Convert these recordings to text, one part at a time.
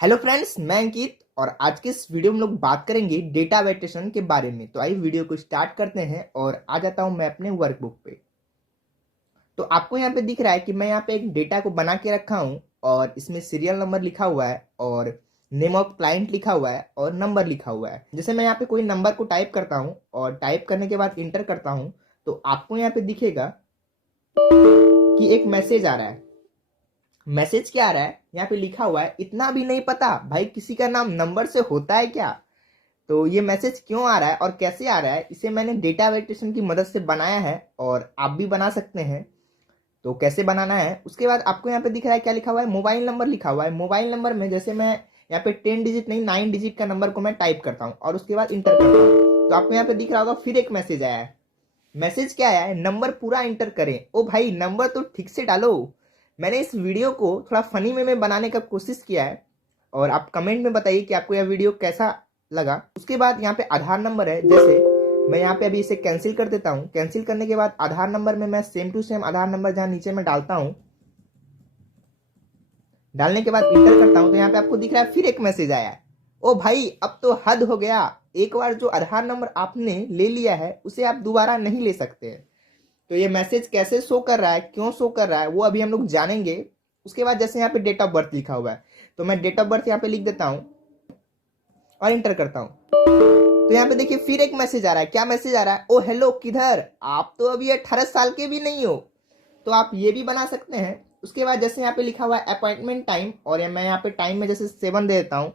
Hello friends, मैं अंकित और आज के इस वीडियो में हम लोग बात करेंगे डेटा वेरिएशन के बारे में। तो आइए वीडियो को स्टार्ट करते हैं और आ जाता हूं मैं अपने वर्कबुक पे। तो आपको यहाँ पे दिख रहा है कि मैं यहाँ पे एक डेटा को बना के रखा हूँ और इसमें सीरियल नंबर लिखा हुआ है और नेम ऑफ क्लाइंट लिखा हुआ है और नंबर लिखा हुआ है। जैसे मैं यहाँ पे कोई नंबर को टाइप करता हूँ और टाइप करने के बाद इंटर करता हूँ तो आपको यहाँ पे दिखेगा कि एक मैसेज आ रहा है। मैसेज क्या आ रहा है, यहाँ पे लिखा हुआ है इतना भी नहीं पता भाई किसी का नाम नंबर से होता है क्या। तो ये मैसेज क्यों आ रहा है और कैसे आ रहा है, इसे मैंने डेटा वेरिएशन की मदद से बनाया है और आप भी बना सकते हैं। तो कैसे बनाना है, उसके बाद आपको यहाँ पे दिख रहा है क्या लिखा हुआ है, मोबाइल नंबर लिखा हुआ है। मोबाइल नंबर में जैसे मैं यहाँ पे 10 डिजिट नहीं 9 डिजिट का नंबर को मैं टाइप करता हूँ और उसके बाद इंटर करता हूँ तो आपको यहाँ पे दिख रहा होगा फिर एक मैसेज आया है। मैसेज क्या आया है, नंबर पूरा इंटर करें। ओ भाई, नंबर तो ठीक से डालो। मैंने इस वीडियो को थोड़ा फनी में बनाने का कोशिश किया है और आप कमेंट में बताइए कि आपको यह वीडियो कैसा लगा। उसके बाद यहाँ पे आधार नंबर है, जैसे मैं यहाँ पे अभी इसे कैंसिल कर देता हूँ। कैंसिल करने के बाद आधार नंबर में मैं same to same Aadhaar number जहाँ नीचे में डालता हूँ, डालने के बाद इंटर करता हूँ तो यहाँ पे आपको दिख रहा है फिर एक मैसेज आया है। ओ भाई, अब तो हद हो गया। एक बार जो आधार नंबर आपने ले लिया है उसे आप दोबारा नहीं ले सकते हैं। तो ये मैसेज कैसे शो कर रहा है, क्यों शो कर रहा है, वो अभी हम लोग जानेंगे। उसके बाद जैसे यहाँ पे डेट ऑफ बर्थ लिखा हुआ है तो मैं डेट ऑफ बर्थ यहाँ पे लिख देता हूँ और इंटर करता हूँ तो यहाँ पे देखिए फिर एक मैसेज आ रहा है। क्या मैसेज आ रहा है, ओ हेलो किधर, आप तो अभी 18 साल के भी नहीं हो। तो आप ये भी बना सकते हैं। उसके बाद जैसे यहाँ पे लिखा हुआ है अपॉइंटमेंट टाइम और मैं यहाँ पे टाइम में जैसे 7 दे देता हूँ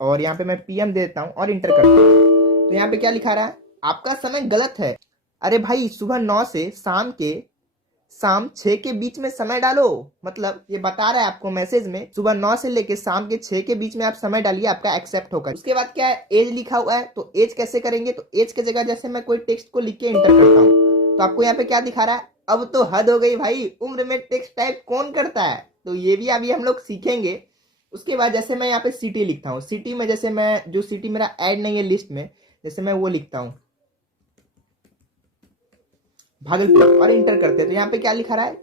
और यहाँ पे मैं पीएम दे देता हूँ और इंटर करता हूँ तो यहाँ पे क्या लिखा रहा है, आपका समय गलत है। अरे भाई, सुबह 9 से शाम 6 के बीच में समय डालो। मतलब ये बता रहा है आपको मैसेज में सुबह 9 से लेके शाम के 6 के बीच में आप समय डालिए, आपका एक्सेप्ट होगा। उसके बाद क्या है, एज लिखा हुआ है। तो एज कैसे करेंगे, तो एज के जगह जैसे मैं कोई टेक्स्ट को लिख के इंटर करता हूँ तो आपको यहाँ पे क्या दिखा रहा है, अब तो हद हो गई भाई, उम्र में टेक्स्ट टाइप कौन करता है। तो ये भी अभी हम लोग सीखेंगे। उसके बाद जैसे मैं यहाँ पे सिटी लिखता हूँ, सिटी में जैसे मैं जो सिटी मेरा ऐड नहीं है लिस्ट में, जैसे मैं वो लिखता हूँ भागलपुर और इंटर करते हैं तो यहाँ पे क्या लिखा रहा है,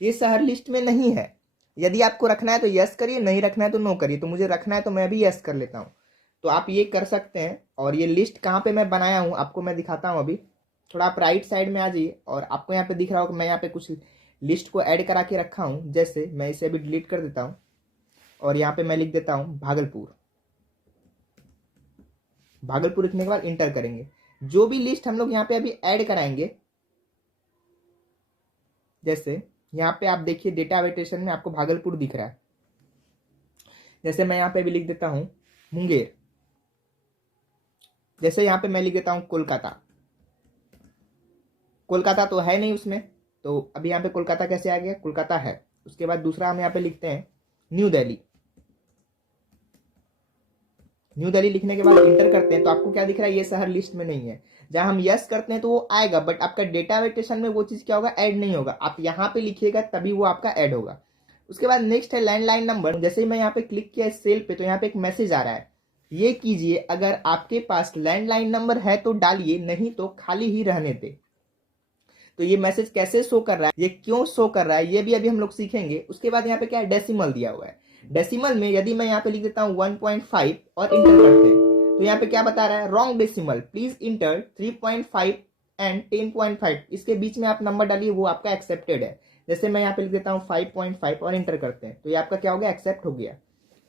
ये शहर लिस्ट में नहीं है। यदि आपको रखना है तो यस करिए, नहीं रखना है तो नो करिए। तो मुझे रखना है तो मैं भी यस कर लेता हूँ। तो आप ये कर सकते हैं। और ये लिस्ट कहाँ पे मैं बनाया हूँ आपको मैं दिखाता हूँ। अभी थोड़ा आप राइट साइड में आ जाइए और आपको यहाँ पे दिख रहा होगा मैं यहाँ पे कुछ लिस्ट को ऐड करा के रखा हूँ। जैसे मैं इसे अभी डिलीट कर देता हूँ और यहाँ पे मैं लिख देता हूँ भागलपुर। भागलपुर लिखने के बाद इंटर करेंगे। जो भी लिस्ट हम लोग यहाँ पे अभी ऐड कराएंगे, जैसे यहाँ पे आप देखिए डेटा वेरिएशन में आपको भागलपुर दिख रहा है। जैसे मैं यहाँ पे भी लिख देता हूँ मुंगेर। जैसे यहाँ पे मैं लिख देता हूँ कोलकाता। कोलकाता तो है नहीं उसमें, तो अभी यहाँ पे कोलकाता कैसे आ गया, कोलकाता है। उसके बाद दूसरा हम यहाँ पे लिखते हैं न्यू दिल्ली। न्यू दिल्ली लिखने के बाद इंटर करते हैं तो आपको क्या दिख रहा है, ये शहर लिस्ट में नहीं है। जहां हम यस करते हैं तो वो आएगा, बट आपका डेटा वेरिएशन में वो चीज क्या होगा, ऐड नहीं होगा। आप यहाँ पे लिखिएगा तभी वो आपका ऐड होगा। उसके बाद नेक्स्ट है लैंडलाइन नंबर। जैसे ही मैं यहाँ पे क्लिक किया इस सेल पे तो यहाँ पे एक मैसेज आ रहा है, ये कीजिए अगर आपके पास लैंडलाइन नंबर है तो डालिए, नहीं तो खाली ही रहने दे। तो ये मैसेज कैसे शो कर रहा है, ये क्यों शो कर रहा है, ये भी अभी हम लोग सीखेंगे। उसके बाद यहाँ पे क्या है, डेसिमल दिया हुआ है। डेसिमल में यदि मैं यहाँ पे लिख देता हूँ 1.5 और इंटर करते हैं तो यहाँ पे क्या बता रहा है, wrong decimal, please inter 3.5 and 10.5, इसके बीच में आप नंबर डालिए, वो आपका एक्सेप्टेड है। जैसे मैं यहाँ पे लिख देता हूँ 5.5 और इंटर करते हैं तो ये आपका क्या हो गया, एक्सेप्ट हो गया।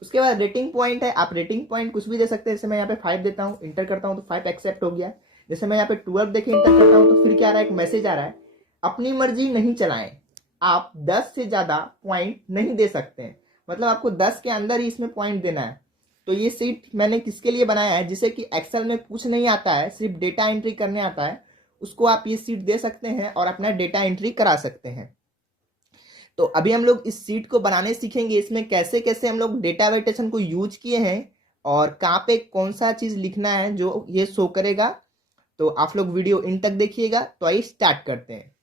उसके बाद रेटिंग पॉइंट है, आप रेटिंग पॉइंट कुछ भी दे सकते हैं। जैसे मैं यहाँ पे 5 देता हूँ, इंटर करता हूँ तो 5 एक्सेप्ट हो गया। जैसे मैं यहाँ पे 12 देखे इंटर करता हूँ तो फिर क्या आ रहा है, एक मैसेज आ रहा है, अपनी मर्जी नहीं चलाएं, आप 10 से ज्यादा पॉइंट नहीं दे सकते हैं। मतलब आपको 10 के अंदर ही इसमें पॉइंट देना है। तो ये सीट मैंने किसके लिए बनाया है, जिसे कि एक्सेल में कुछ नहीं आता है, सिर्फ डेटा एंट्री करने आता है, उसको आप ये सीट दे सकते हैं और अपना डेटा एंट्री करा सकते हैं। तो अभी हम लोग इस सीट को बनाने सीखेंगे, इसमें कैसे कैसे हम लोग डेटा वेरिएशन को यूज किए हैं और कहाँ पे कौन सा चीज लिखना है जो ये शो करेगा। तो आप लोग वीडियो इन तक देखिएगा। तो आइए स्टार्ट करते हैं।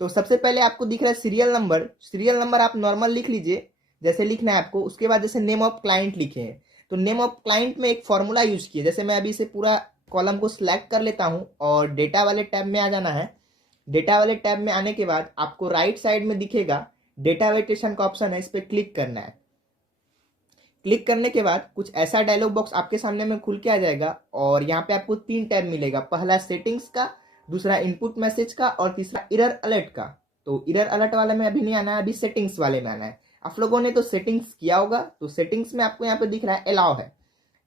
तो सबसे पहले आपको दिख रहा है सीरियल नंबर। सीरियल नंबर आप नॉर्मल लिख लीजिए, जैसे लिखना है आपको। उसके बाद जैसे नेम ऑफ क्लाइंट लिखे हैं तो नेम ऑफ क्लाइंट में एक फॉर्मूला यूज किए। जैसे मैं अभी इसे पूरा कॉलम को सिलेक्ट कर लेता हूं और डेटा वाले टैब में आ जाना है। डेटा वाले टैब में आने के बाद आपको राइट साइड में दिखेगा डेटा वेरिएशन का ऑप्शन है, इस पर क्लिक करना है। क्लिक करने के बाद कुछ ऐसा डायलॉग बॉक्स आपके सामने में खुल के आ जाएगा और यहाँ पे आपको 3 टैब मिलेगा। पहला सेटिंग्स का, दूसरा इनपुट मैसेज का और तीसरा एरर अलर्ट का। तो एरर अलर्ट वाले में अभी नहीं आना है, अभी सेटिंग्स वाले में आना है। आप लोगों ने तो सेटिंग्स किया होगा, तो सेटिंग्स में आपको यहाँ पे दिख रहा है अलाउ है।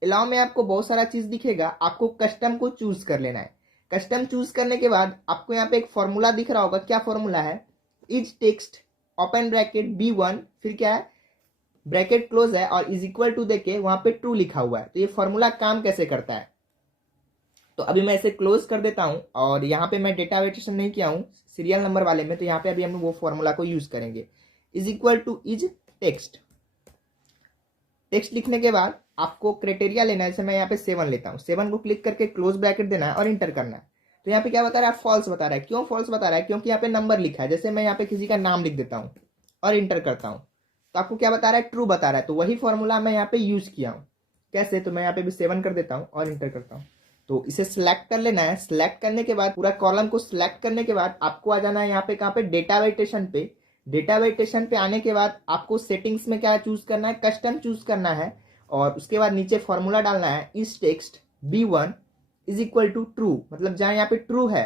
अलाउ में आपको बहुत सारा चीज दिखेगा, आपको कस्टम को चूज कर लेना है। कस्टम चूज करने के बाद आपको यहाँ पे एक फॉर्मूला दिख रहा होगा। क्या फॉर्मूला है? Is text open bracket B1 फिर क्या है, ब्रैकेट क्लोज है और इज इक्वल टू देके वहां पे ट्रू लिखा हुआ है। तो ये फॉर्मूला काम कैसे करता है, तो अभी मैं इसे क्लोज कर देता हूं और यहाँ पे मैं डेटा वेरिएशन नहीं किया हूं सीरियल नंबर वाले में, तो यहाँ पे अभी हम वो फॉर्मूला को यूज करेंगे। Is equal two is text, text लिखने के बाद आपको क्राइटेरिया लेना है। जैसे मैं यहाँ पे 7 लेता हूँ, 7 को क्लिक करके क्लोज ब्रैकेट देना है और इंटर करना है। तो यहाँ पे क्या बता रहा है? फॉल्स बता रहा है। क्यों फॉल्स बता रहा है? क्योंकि यहाँ पे नंबर लिखा है। जैसे मैं यहाँ पे किसी का नाम लिख देता हूँ और इंटर करता हूँ तो आपको क्या बता रहा है? ट्रू बता रहा है। तो वही फॉर्मूला मैं यहाँ पे यूज किया हूँ। कैसे? तो मैं यहाँ पे भी 7 कर देता हूँ और इंटर करता हूँ। तो इसे सिलेक्ट कर लेना है। सिलेक्ट करने के बाद पूरा कॉलम को सिलेक्ट करने के बाद आपको आ जाना है यहाँ पे, कहाँ पे? डेटा वेरिएशन पे। डेटा वेरिएशन पे आने के बाद आपको सेटिंग्स में क्या चूज करना है? कस्टम चूज करना है और उसके बाद नीचे फॉर्मूला डालना है। Is text B1 is equal to true, मतलब जहां यहाँ पे ट्रू है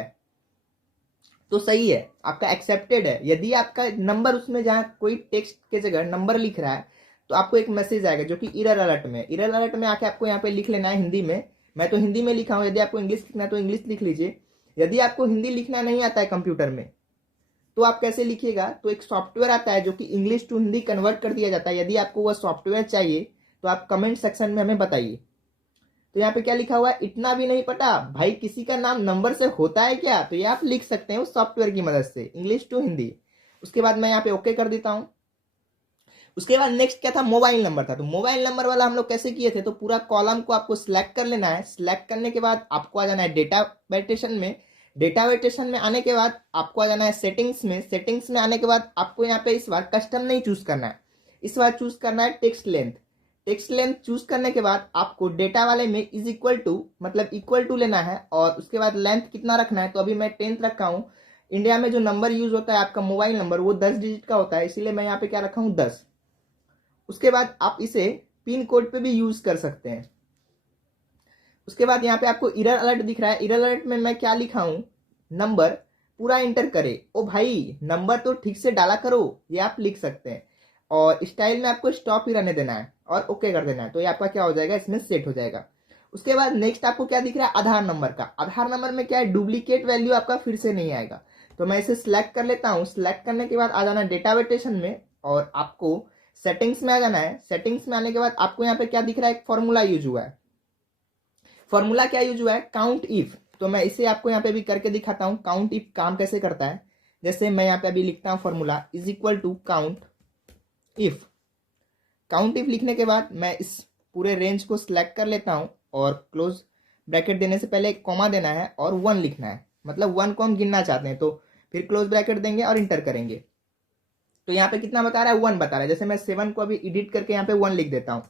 तो सही है, आपका एक्सेप्टेड है। यदि आपका नंबर उसमें जहां कोई टेक्स्ट के जगह नंबर लिख रहा है तो आपको एक मैसेज आएगा जो कि एरर अलर्ट में। एरर अलर्ट में आके आपको यहाँ पे लिख लेना है हिंदी में। मैं तो हिंदी में लिखा हूँ, यदि आपको इंग्लिश लिखना है तो इंग्लिश लिख लीजिए। यदि आपको हिंदी लिखना नहीं आता है कंप्यूटर में तो आप कैसे लिखिएगा? तो एक सॉफ्टवेयर आता है जो कि इंग्लिश टू हिंदी कन्वर्ट कर दिया जाता है। यदि आपको वह सॉफ्टवेयर चाहिए तो आप कमेंट सेक्शन में हमें बताइए। तो यहाँ पे क्या लिखा हुआ है? इतना भी नहीं पता भाई किसी का नाम नंबर से होता है क्या? तो ये आप लिख सकते हैं उस सॉफ्टवेयर की मदद से, इंग्लिश टू हिंदी। उसके बाद मैं यहाँ पे ओके कर देता हूँ। उसके बाद नेक्स्ट क्या था? मोबाइल नंबर था। तो मोबाइल नंबर वाला हम लोग कैसे किए थे? तो पूरा कॉलम को आपको सिलेक्ट कर लेना है। सिलेक्ट करने के बाद आपको आ जाना है डेटा वेरिएशन में। डेटा वेरिएशन में आने के बाद आपको आ जाना है सेटिंग्स में। सेटिंग्स में आने के बाद आपको यहाँ पे इस बार कस्टम नहीं चूज करना है, इस बार चूज करना है text length. Text length choose करने के बाद आपको डेटा वाले में इज इक्वल टू, मतलब इक्वल टू लेना है और उसके बाद लेंथ कितना रखना है? तो अभी मैं 10 रखा हूँ। इंडिया में जो नंबर यूज होता है आपका मोबाइल नंबर वो 10 डिजिट का होता है, इसीलिए मैं यहाँ पे क्या रखा हूँ? 10। उसके बाद आप इसे पिन कोड पे भी यूज कर सकते हैं। उसके बाद यहाँ पे आपको एरर अलर्ट दिख रहा है। एरर अलर्ट में मैं क्या लिखा हूँ? नंबर पूरा इंटर करे। ओ भाई नंबर तो ठीक से डाला करो, ये आप लिख सकते हैं। और स्टाइल में आपको स्टॉप ही रहने देना है और ओके कर देना है। तो ये आपका क्या हो जाएगा? इसमें सेट हो जाएगा। उसके बाद नेक्स्ट आपको क्या दिख रहा है? आधार नंबर का। आधार नंबर में क्या है? डुप्लीकेट वैल्यू आपका फिर से नहीं आएगा। तो मैं इसे सिलेक्ट कर लेता हूँ। सिलेक्ट करने के बाद आ जाना डेटा वेरिएशन में और आपको सेटिंग्स में आ जाना है। सेटिंग्स में आने के बाद आपको यहाँ पे क्या दिख रहा है? एक फॉर्मूला यूज हुआ है। फॉर्मूला क्या यूज हुआ है? Count if. तो मैं इसे आपको यहाँ पे भी करके दिखाता हूँ काउंट इफ काम कैसे करता है। जैसे मैं यहाँ पे अभी लिखता हूँ formula is equal to count if. Count if लिखने के बाद मैं इस पूरे रेंज को सिलेक्ट कर लेता हूं और क्लोज ब्रैकेट देने से पहले एक कॉमा देना है और 1 लिखना है, मतलब 1 को हम गिनना चाहते हैं। तो फिर क्लोज ब्रैकेट देंगे और इंटर करेंगे। तो यहाँ पे कितना बता रहा है? 1 बता रहा है। जैसे मैं 7 को अभी एडिट करके यहाँ पे 1 लिख देता हूँ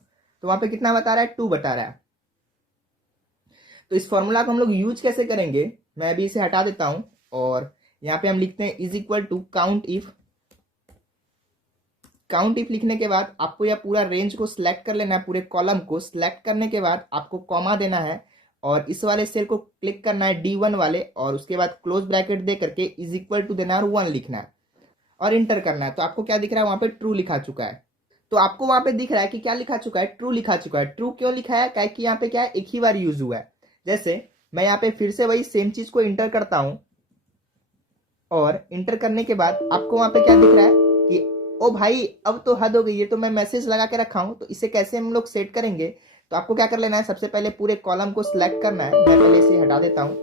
तो वहां पे कितना बता रहा है? 2 बता रहा है। तो इस फॉर्मूला को हम लोग यूज कैसे करेंगे? मैं अभी इसे हटा देता हूं और यहाँ पे हम लिखते हैं is equal to count if. Count if लिखने के बाद आपको यह पूरा रेंज को सिलेक्ट कर लेना है, पूरे कॉलम को सिलेक्ट करने के बाद आपको कॉमा देना है और इस वाले सेल को क्लिक करना है D1 वाले और उसके बाद क्लोज ब्रैकेट दे करके इज इक्वल टू देना है और 1 लिखना है और इंटर करना है। तो आपको क्या दिख रहा है? वहां पे ट्रू लिखा चुका है। तो आपको वहां पे दिख रहा है कि क्या लिखा चुका है? ट्रू लिखा चुका है। ट्रू क्यों लिखा है? क्या कि यहाँ पे क्या है? एक ही बार यूज हुआ है। जैसे मैं यहाँ पे फिर से वही सेम चीज को इंटर करता हूं और इंटर करने के बाद आपको वहां पे क्या दिख रहा है कि ओ भाई अब तो हद हो गई, ये तो मैं मैसेज लगा के रखा हूं। तो इसे कैसे हम लोग सेट करेंगे? तो आपको क्या कर लेना है? सबसे पहले पूरे कॉलम को सिलेक्ट करना है। मैं पहले इसे हटा देता हूं।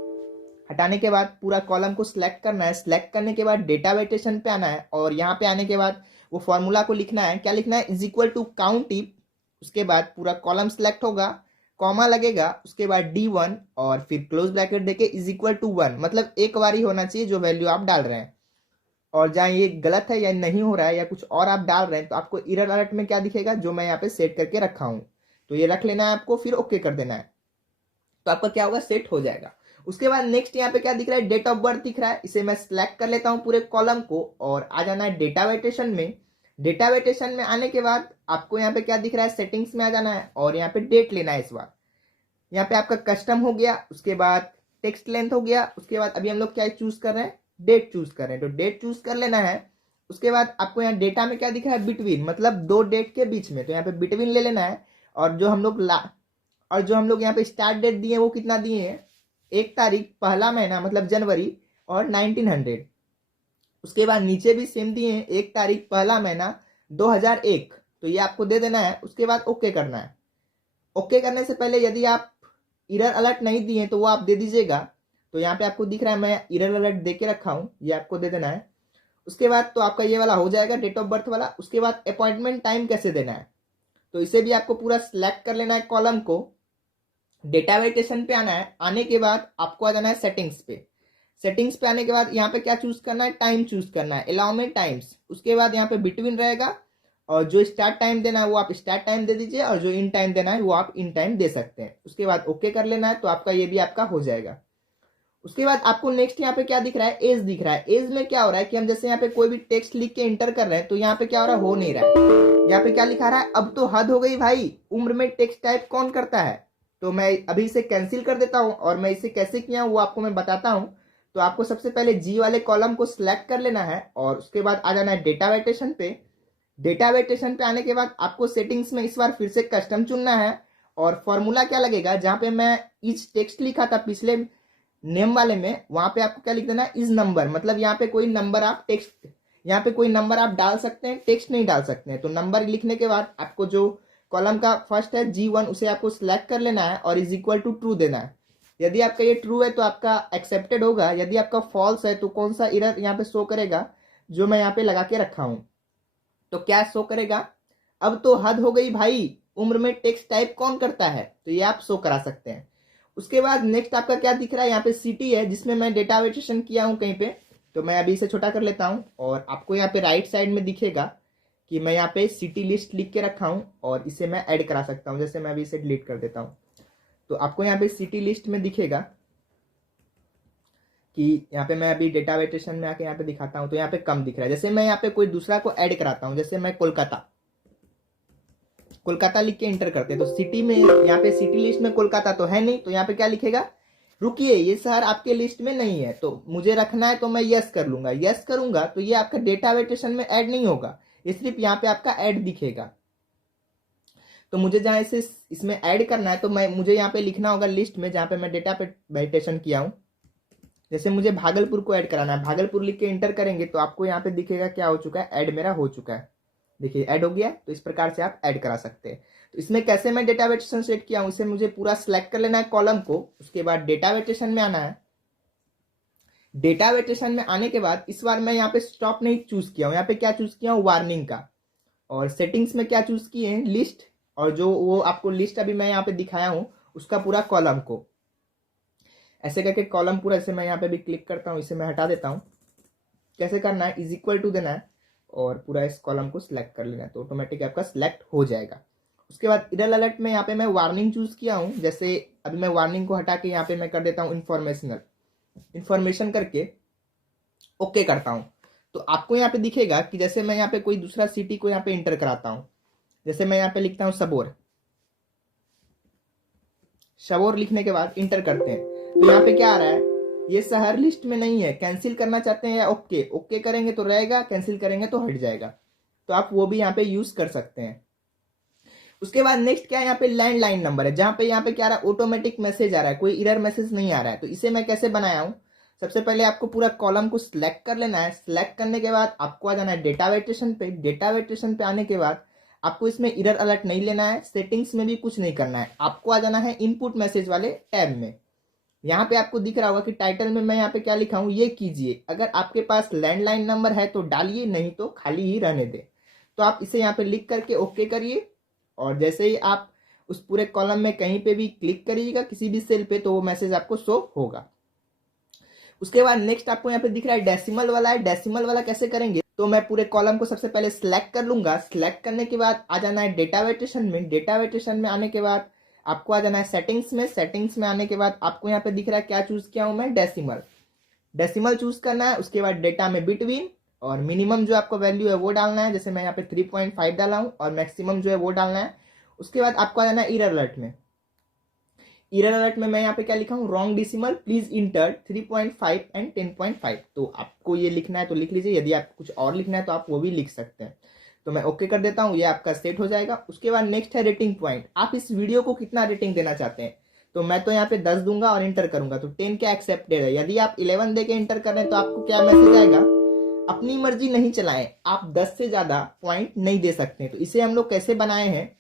हटाने के बाद पूरा कॉलम को सिलेक्ट करना है। सिलेक्ट करने के बाद डेटा वेरिएशन पे आना है और यहाँ पे आने के बाद वो फॉर्मूला को लिखना है। क्या लिखना है? Is equal to count if. उसके बाद पूरा कॉलम सिलेक्ट होगा, कॉमा लगेगा, उसके बाद D1 और फिर क्लोज ब्रैकेट देके इज इक्वल टू 1, मतलब एक बार ही होना चाहिए जो वैल्यू आप डाल रहे हैं। और जहां ये गलत है या नहीं हो रहा है या कुछ और आप डाल रहे हैं तो आपको एरर अलर्ट में क्या दिखेगा? जो मैं यहाँ पे सेट करके रखा हूं। तो ये रख लेना है आपको, फिर ओके कर देना है। तो आपका क्या होगा? सेट हो जाएगा। उसके बाद नेक्स्ट यहाँ पे क्या दिख रहा है? डेट ऑफ बर्थ दिख रहा है। इसे मैं सिलेक्ट कर लेता हूँ पूरे कॉलम को और आ जाना है डेटा वेरिएशन में। डेटा वेरिएशन में आने के बाद आपको यहाँ पे क्या दिख रहा है, सेटिंग्स में आ जाना है और यहाँ पे डेट लेना है इस बार। यहाँ पे आपका कस्टम हो गया, उसके बाद टेक्स्ट लेंथ हो गया, उसके बाद अभी हम लोग क्या चूज कर रहे हैं, डेट चूज कर रहे हैं, तो डेट चूज कर लेना है। उसके बाद आपको यहाँ डेटा में क्या दिख रहा है, बिटवीन, मतलब दो डेट के बीच में, तो यहाँ पे बिटवीन ले लेना है। और जो हम लोग यहाँ पे स्टार्ट डेट दिए वो कितना दिए हैं, 1 तारीख पहला महीना मतलब जनवरी और 1900। उसके बाद नीचे भी सेम दिए हैं, 1 तारीख पहला महीना 2001, तो ये आपको दे देना है। उसके बाद ओके करना है। ओके करने से पहले यदि आप एरर अलर्ट नहीं दिए तो वो आप दे दीजिएगा। तो यहाँ पे आपको दिख रहा है मैं एरर अलर्ट दे के रखा हूँ, ये आपको दे देना है। उसके बाद तो आपका ये वाला हो जाएगा, डेट ऑफ बर्थ वाला। उसके बाद अपॉइंटमेंट टाइम कैसे देना है, तो इसे भी आपको पूरा सिलेक्ट कर लेना है कॉलम को। डेटा वेरिएशन पे आना है, आने के बाद आपको आ जाना है सेटिंग्स पे। सेटिंग्स पे आने के बाद यहाँ पे क्या चूज करना है, टाइम चूज करना है, अलाउ में टाइम्स। उसके बाद यहाँ पे बिटवीन रहेगा और जो स्टार्ट टाइम देना है वो आप स्टार्ट टाइम दे दीजिए और जो इन टाइम देना है वो आप इन टाइम दे सकते हैं। उसके बाद ओके कर लेना है, तो आपका ये भी आपका हो जाएगा। उसके बाद आपको नेक्स्ट यहाँ पे क्या दिख रहा है, एज दिख रहा है। एज में क्या हो रहा है कि हम जैसे यहाँ पे कोई भी टेक्स्ट लिख के इंटर कर रहे हैं तो यहाँ पे क्या हो रहा है, हो नहीं रहा है। यहाँ पे क्या लिखा रहा है, अब तो हद हो गई भाई, उम्र में टेक्स्ट टाइप कौन करता है। तो मैं अभी इसे कैंसिल कर देता हूँ और मैं इसे कैसे किया हूँ वो आपको मैं बताता हूँ। तो आपको सबसे पहले जी वाले कॉलम को सिलेक्ट कर लेना है और उसके बाद आ जाना है डेटा वेरिएशन पे। डेटा वेरिएशन पे आने के बाद आपको सेटिंग्स में इस बार फिर से कस्टम चुनना है और फॉर्मूला क्या लगेगा, जहां पे मैं इज टेक्स्ट लिखा था पिछले नेम वाले में, वहां पे आपको क्या लिख देना है, इज नंबर, मतलब यहाँ पे कोई नंबर आप टेक्स्ट, यहाँ पे कोई नंबर आप डाल सकते हैं, टेक्स्ट नहीं डाल सकते हैं। तो नंबर लिखने के बाद आपको जो कॉलम का फर्स्ट है G1 उसे आपको सिलेक्ट कर लेना है और इज इक्वल टू ट्रू देना है। यदि आपका ये ट्रू है तो आपका एक्सेप्टेड होगा, यदि आपका फॉल्स है तो कौन सा एरर यहाँ पे शो करेगा, जो मैं यहाँ पे लगा के रखा हूं। तो क्या शो करेगा, अब तो हद हो गई भाई, उम्र में टेक्स्ट टाइप कौन करता है, तो ये आप शो करा सकते हैं। उसके बाद नेक्स्ट आपका क्या दिख रहा है, यहाँ पे सिटी है जिसमें मैं डेटा वेरिएशन किया हूँ कहीं पे, तो मैं अभी इसे छोटा कर लेता हूँ और आपको यहाँ पे राइट साइड में दिखेगा कि मैं यहाँ पे सिटी लिस्ट लिख के रखा हूँ और इसे मैं ऐड करा सकता हूँ। जैसे मैं अभी इसे डिलीट कर देता हूँ तो आपको यहाँ पे सिटी लिस्ट में दिखेगा कि यहाँ पे मैं अभी डेटा वेरिएशन में आके यहाँ पे दिखाता हूँ तो यहाँ पे कम दिख रहा है। जैसे मैं यहाँ पे कोई दूसरा को ऐड कराता हूँ, जैसे मैं कोलकाता लिख के एंटर करते हैं तो सिटी में, यहाँ पे सिटी लिस्ट में कोलकाता तो है नहीं, तो यहाँ पे क्या लिखेगा, रुकिए ये शहर आपके लिस्ट में नहीं है, तो मुझे रखना है तो मैं यस कर लूंगा। यस करूंगा तो ये आपका डेटा वेरिएशन में ऐड नहीं होगा, ये सिर्फ यहाँ पे आपका ऐड दिखेगा। तो मुझे जहां इसे इसमें ऐड करना है तो मुझे यहाँ पे लिखना होगा लिस्ट में, जहां पे मैं डेटा वेरिएशन किया हूँ। जैसे मुझे भागलपुर को ऐड कराना है, भागलपुर लिख के एंटर करेंगे तो आपको यहाँ पे दिखेगा क्या हो चुका है, ऐड मेरा हो चुका है। देखिए ऐड हो गया। तो इस प्रकार से आप ऐड करा सकते हैं। तो इसमें कैसे मैं डेटा वेरिएशन सेट किया हूँ, इसे मुझे पूरा सिलेक्ट कर लेना है कॉलम को। उसके बाद डेटा वेरिएशन में आना है। डेटा वेरिएशन में आने के बाद इस बार मैं यहाँ पे स्टॉप नहीं चूज किया हूँ, यहाँ पे क्या चूज किया हूँ, वार्निंग का। और सेटिंग्स में क्या चूज किए हैं, लिस्ट, और जो वो आपको लिस्ट अभी मैं यहाँ पे दिखाया हूँ उसका पूरा कॉलम को ऐसे करके कॉलम पूरा, इसे मैं यहाँ पे भी क्लिक करता हूँ, इसे मैं हटा देता हूँ। कैसे करना है, इज इक्वल टू देना है और पूरा इस कॉलम को सिलेक्ट कर लेना है, तो ऑटोमेटिक आपका सिलेक्ट हो जाएगा। उसके बाद एरर अलर्ट में यहाँ पे मैं वार्निंग चूज किया हूँ। जैसे अभी मैं वार्निंग को हटा के यहाँ पे मैं कर देता हूँ इन्फॉर्मेशन करके ओके करता हूँ। तो आपको यहाँ पे दिखेगा कि जैसे मैं यहाँ पे कोई दूसरा सिटी को यहाँ पे इंटर कराता हूँ, जैसे मैं यहाँ पे लिखता हूँ सबोर लिखने के बाद इंटर करते हैं तो यहाँ पे क्या आ रहा है, ये शहर लिस्ट में नहीं है, कैंसिल करना चाहते हैं या ओके करेंगे तो रहेगा, कैंसिल करेंगे तो हट जाएगा। तो आप वो भी यहाँ पे यूज कर सकते हैं। उसके बाद नेक्स्ट क्या है, यहाँ पे लैंडलाइन नंबर है, जहां पे यहाँ पे क्या आ रहा है, ऑटोमेटिक मैसेज आ रहा है, कोई एरर मैसेज नहीं आ रहा है। तो इसे मैं कैसे बनाया हूँ, सबसे पहले आपको पूरा कॉलम को सिलेक्ट कर लेना है। सिलेक्ट करने के बाद आपको आ जाना है डेटा वेरिएशन पे। डेटा वेरिएशन पे आने के बाद आपको इसमें एरर अलर्ट नहीं लेना है, सेटिंग्स में भी कुछ नहीं करना है, आपको आ जाना है इनपुट मैसेज वाले टैब में। यहाँ पे आपको दिख रहा होगा कि टाइटल में मैं यहाँ पे क्या लिखा हूँ, ये कीजिए। अगर आपके पास लैंडलाइन नंबर है तो डालिए, नहीं तो खाली ही रहने दे। तो आप इसे यहाँ पे लिख करके ओके करिए और जैसे ही आप उस पूरे कॉलम में कहीं पे भी क्लिक करिएगा किसी भी सेल पे तो वो मैसेज आपको शो होगा। उसके बाद नेक्स्ट आपको यहाँ पे दिख रहा है डेसिमल वाला है। डेसिमल वाला कैसे करेंगे, तो मैं पूरे कॉलम को सबसे पहले सिलेक्ट कर लूंगा। सिलेक्ट करने के बाद आ जाना है डेटा वेरिएशन में। डेटा वेरिएशन में आने के बाद आपको आ जाना है सेटिंग्स में। सेटिंग्स में आने के बाद आपको यहाँ पे दिख रहा है क्या चूज किया हूं मैं, डेसिमल चूज करना है। उसके बाद डेटा में बिटवीन और मिनिमम जो आपको वैल्यू है वो डालना है, जैसे मैं यहाँ पे 3.5 डाला हूँ, और मैक्सिमम जो है वो डालना है। उसके बाद आपको आ जाना है एरर अलर्ट में। एरर अलर्ट में मैं यहाँ पे क्या लिखा हूँ, wrong decimal please inter 3.5 and 10.5। तो आपको ये लिखना है तो लिख लीजिए, यदि आप कुछ और लिखना है तो आप वो भी लिख सकते हैं। तो मैं ओके कर देता हूँ, ये आपका सेट हो जाएगा। उसके बाद नेक्स्ट है रेटिंग पॉइंट। आप इस वीडियो को कितना रेटिंग देना चाहते हैं, तो मैं तो यहाँ पे 10 दूंगा और इंटर करूंगा, तो 10 क्या एक्सेप्टेड है। यदि आप 11 दे के इंटर कर रहे हैं तो आपको क्या मैसेज आएगा, अपनी मर्जी नहीं चलाएं, आप 10 से ज्यादा पॉइंट नहीं दे सकते। तो इसे हम लोग कैसे बनाए हैं,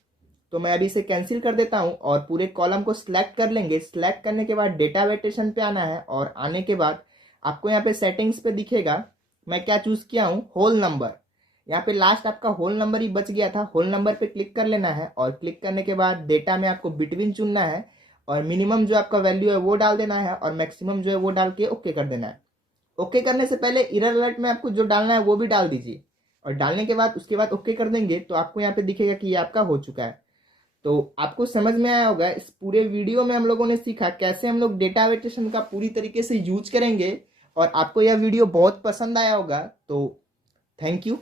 तो मैं अभी इसे कैंसिल कर देता हूं और पूरे कॉलम को सिलेक्ट कर लेंगे। सिलेक्ट करने के बाद डेटा वेरिएशन पे आना है, और आने के बाद आपको यहाँ पे सेटिंग्स पे दिखेगा मैं क्या चूज किया हूँ, होल नंबर। यहाँ पे लास्ट आपका होल नंबर ही बच गया था, होल नंबर पे क्लिक कर लेना है, और क्लिक करने के बाद डेटा में आपको बिटवीन चुनना है, और मिनिमम जो आपका वैल्यू है वो डाल देना है, और मैक्सिमम जो है वो डाल के ओके कर देना है। ओके करने से पहले एरर अलर्ट में आपको जो डालना है वो भी डाल दीजिए, और डालने के बाद उसके बाद ओके कर देंगे तो आपको यहाँ पे दिखेगा कि ये आपका हो चुका है। तो आपको समझ में आया होगा, इस पूरे वीडियो में हम लोगों ने सीखा कैसे हम लोग डेटा वेरिएशन का पूरी तरीके से यूज करेंगे, और आपको यह वीडियो बहुत पसंद आया होगा। तो थैंक यू।